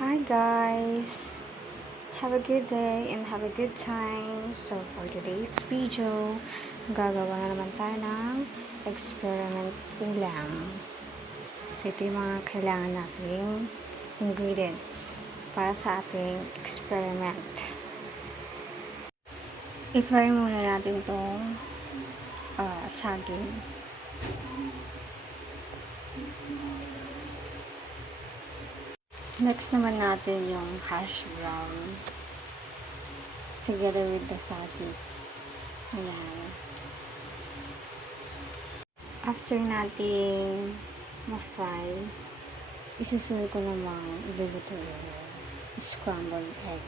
Hi guys! Have a good day and have a good time. So for today's video, gagawa na naman tayo ng experiment ulam. So ito yung mga kailangan nating ingredients para sa ating experiment. I-fry muna natin itong saging. Next naman natin yung hash brown together with the saging. Ayan. After nating ma-fry, isusunod ko namang iluluto yung scrambled egg.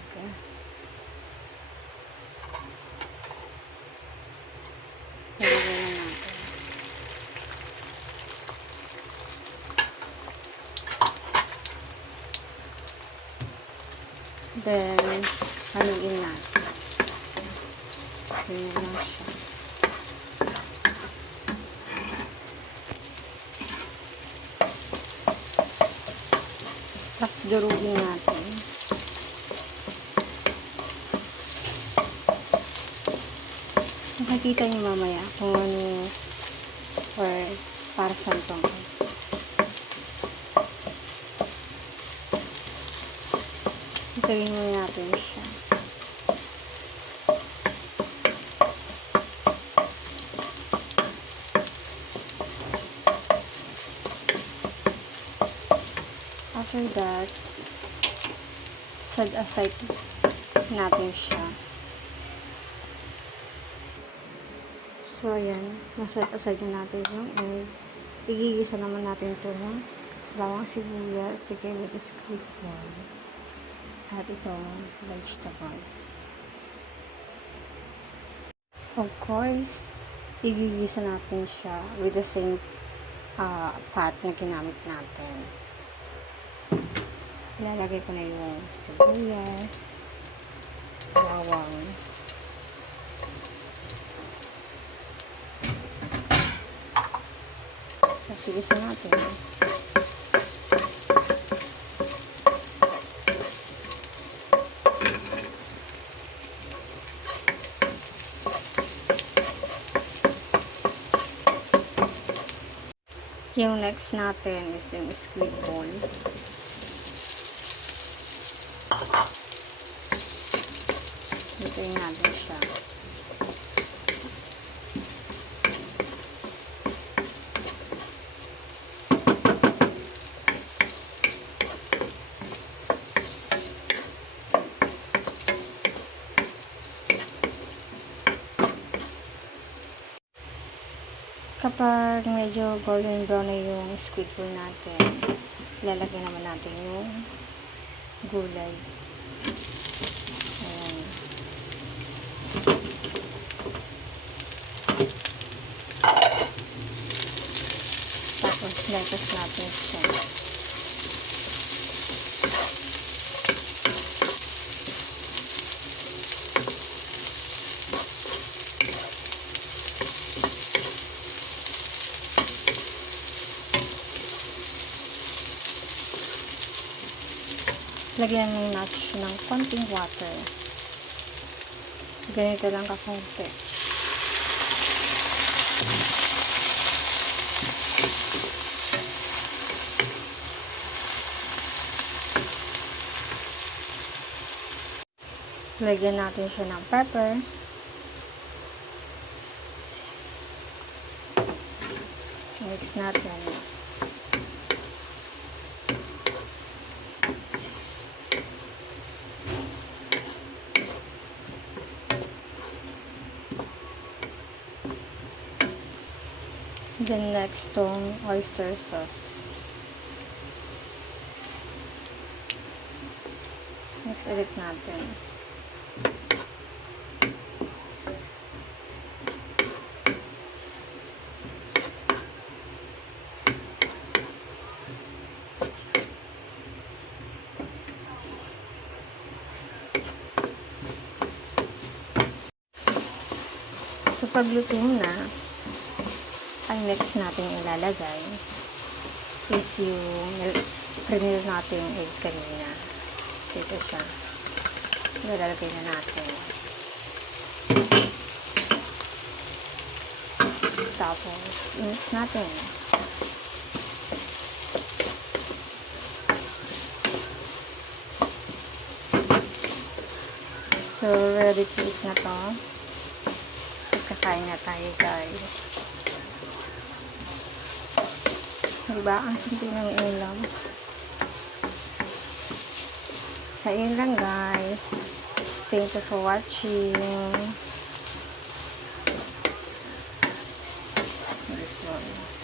Ilagay na natin. Then, haluin natin. Ganyan lang siya. Tapos, durugin natin. Makikita niyo mamaya kung ano or para saan tong Itayin muna natin siya. After that, set aside natin siya. So, ayan. Naset aside na natin yung egg. Igigisa naman natin ito ng bawang sibuyas together with the squid ball. At itong vegetables. Of course, igigisa natin siya with the same pot na ginamit natin. Ilalagay ko na yung sibuyas, bawang, tapos igisa natin. Yung next natin is yung squid ball. Hintayin natin siya. Kapag medyo golden brown na yung squid ball natin, ilalagay naman natin yung gulay. Ayan. Tapos, lettuce natin siya. Lagyan natin siya ng konting water. So, ganito lang kakunti. Lagyan natin siya ng pepper. Mix natin. Then next, tong oyster sauce. Mix ulit natin. So, pagluto na, ang next natin ilalagay is yung premiere natin yung egg kanina. Dito siya. Nilalagay na natin. Tapos, mix natin. So, ready to eat na to. Kakain na tayo, guys. Diba? Ang simple ng ulam. So, yun lang, guys. Thank you for watching. This one.